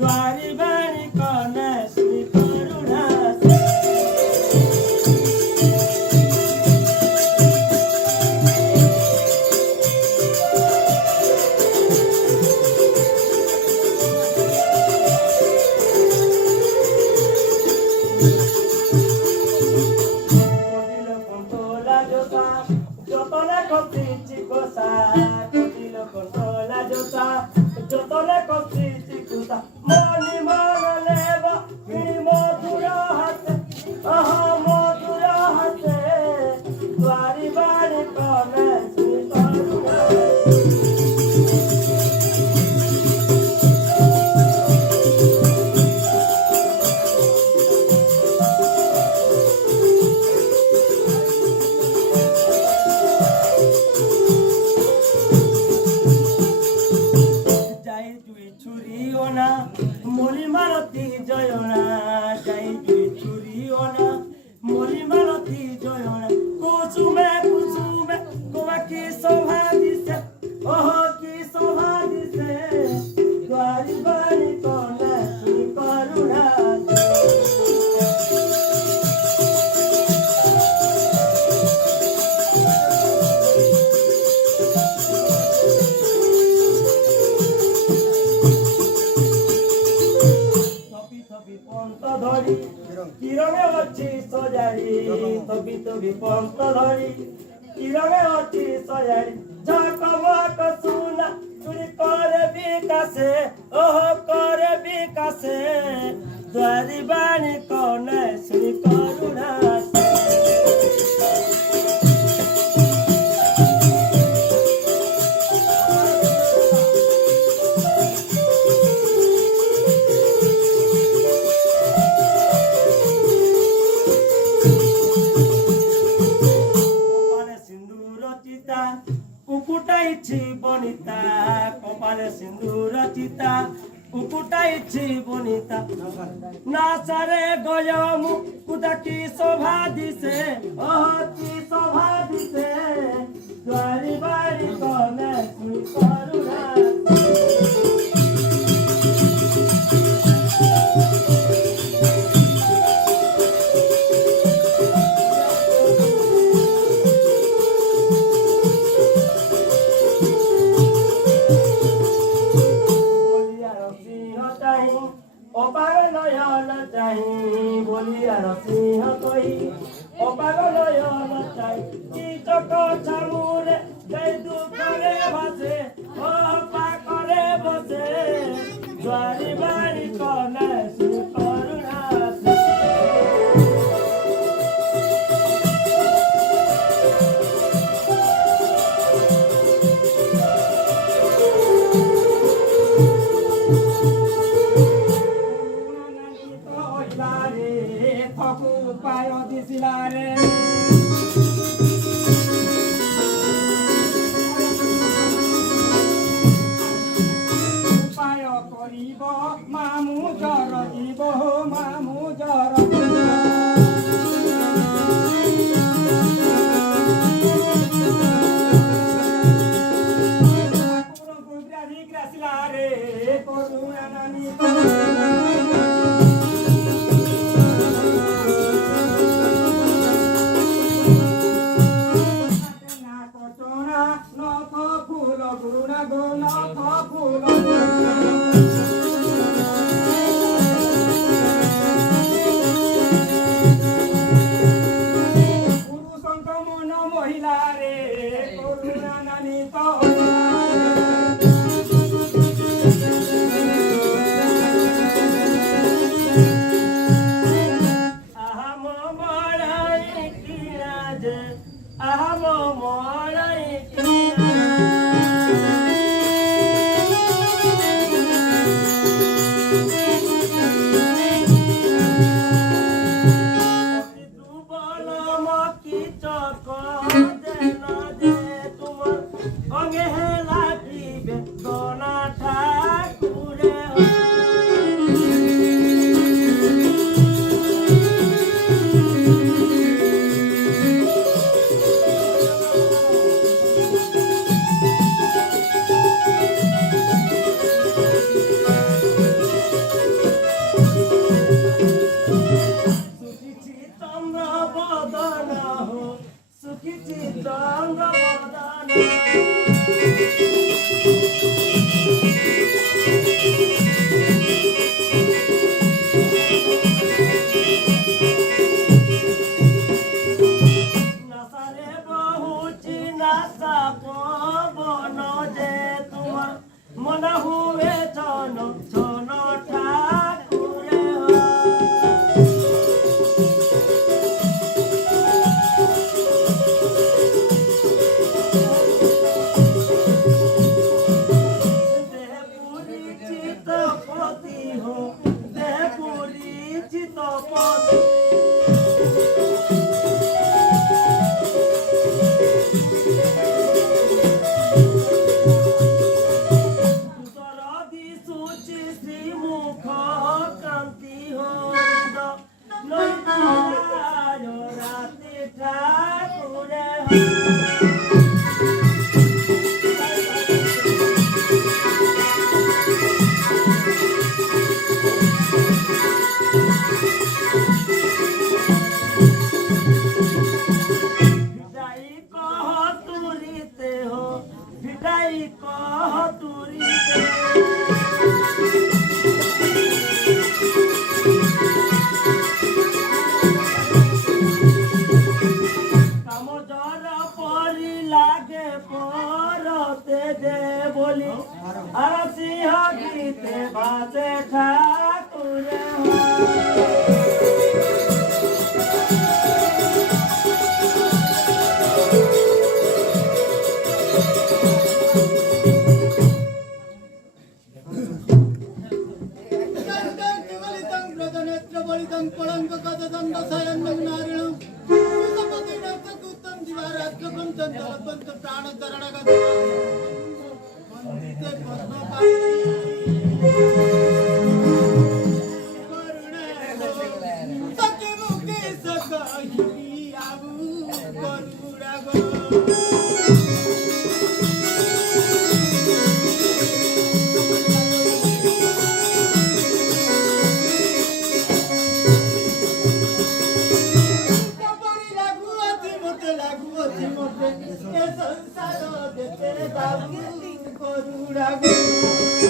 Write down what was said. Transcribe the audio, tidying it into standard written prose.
द्वारी बाणी कने सुनी करुणा से कोटिलो कंटोला जोता जोतले कोती चिकोसा कोटिलो कंटोला जोता जोतले कोती चिकोसा मनी मन लेवा किनी मधुरा हाते मधुरा हाते द्वारी बाणी कने सुनी करुणा যাই তুই চুরিও না মলি মালতী জয়না যাই তুই চুরিও না মলি মালতী জয়না কুসুমে কুসুমে গোয়া কি শোভা দিছে কি শোভা দিছে দ্বারি বাণী কনে শুনি করুণা পন্ত ধরি কিরণে অছি সজাড়ি তবি তবি পন্ত ধরি কিরণে অছি সজাড়ি ঝকমক সুনা চুরি করে বিকাশে করে বিকাশে দ্বারি বাণী কনে শুনি করুণা সে উকুটাইছি বনিতা কপালে সিন্দুর চিতা উকুটাইছি বনিতা নাচারে গয়মু কুটা কি শোভা দিছে কি শোভা দিছে দ্বারি বাড়ি কনে শুনি করুণা অপাগনয়ন চাহি বলিয়ার সিংহ কহি অপাগনয়ন চাহি কি চক ছামুরে যাই দুঃখরে ভাসে পাকরে বসে দ্বারি বাড়ি কনে শুনি করুণা সে উপায় দিছিলারে উপায় করিব মামু জর দিব মামু জর আসিলারে করুণা নানি দুঃখ কান্তি হরিদ নৈতিরায় রাতে ঠাকুরে ভিটাই কহ তুরিতে হো ভিটাই কহ তুরিতে কামজর পরি লাগে পরতে দে বলি আর সিংহ গীতে বাজে ঠাকুরে संसार देते बाबू करुणा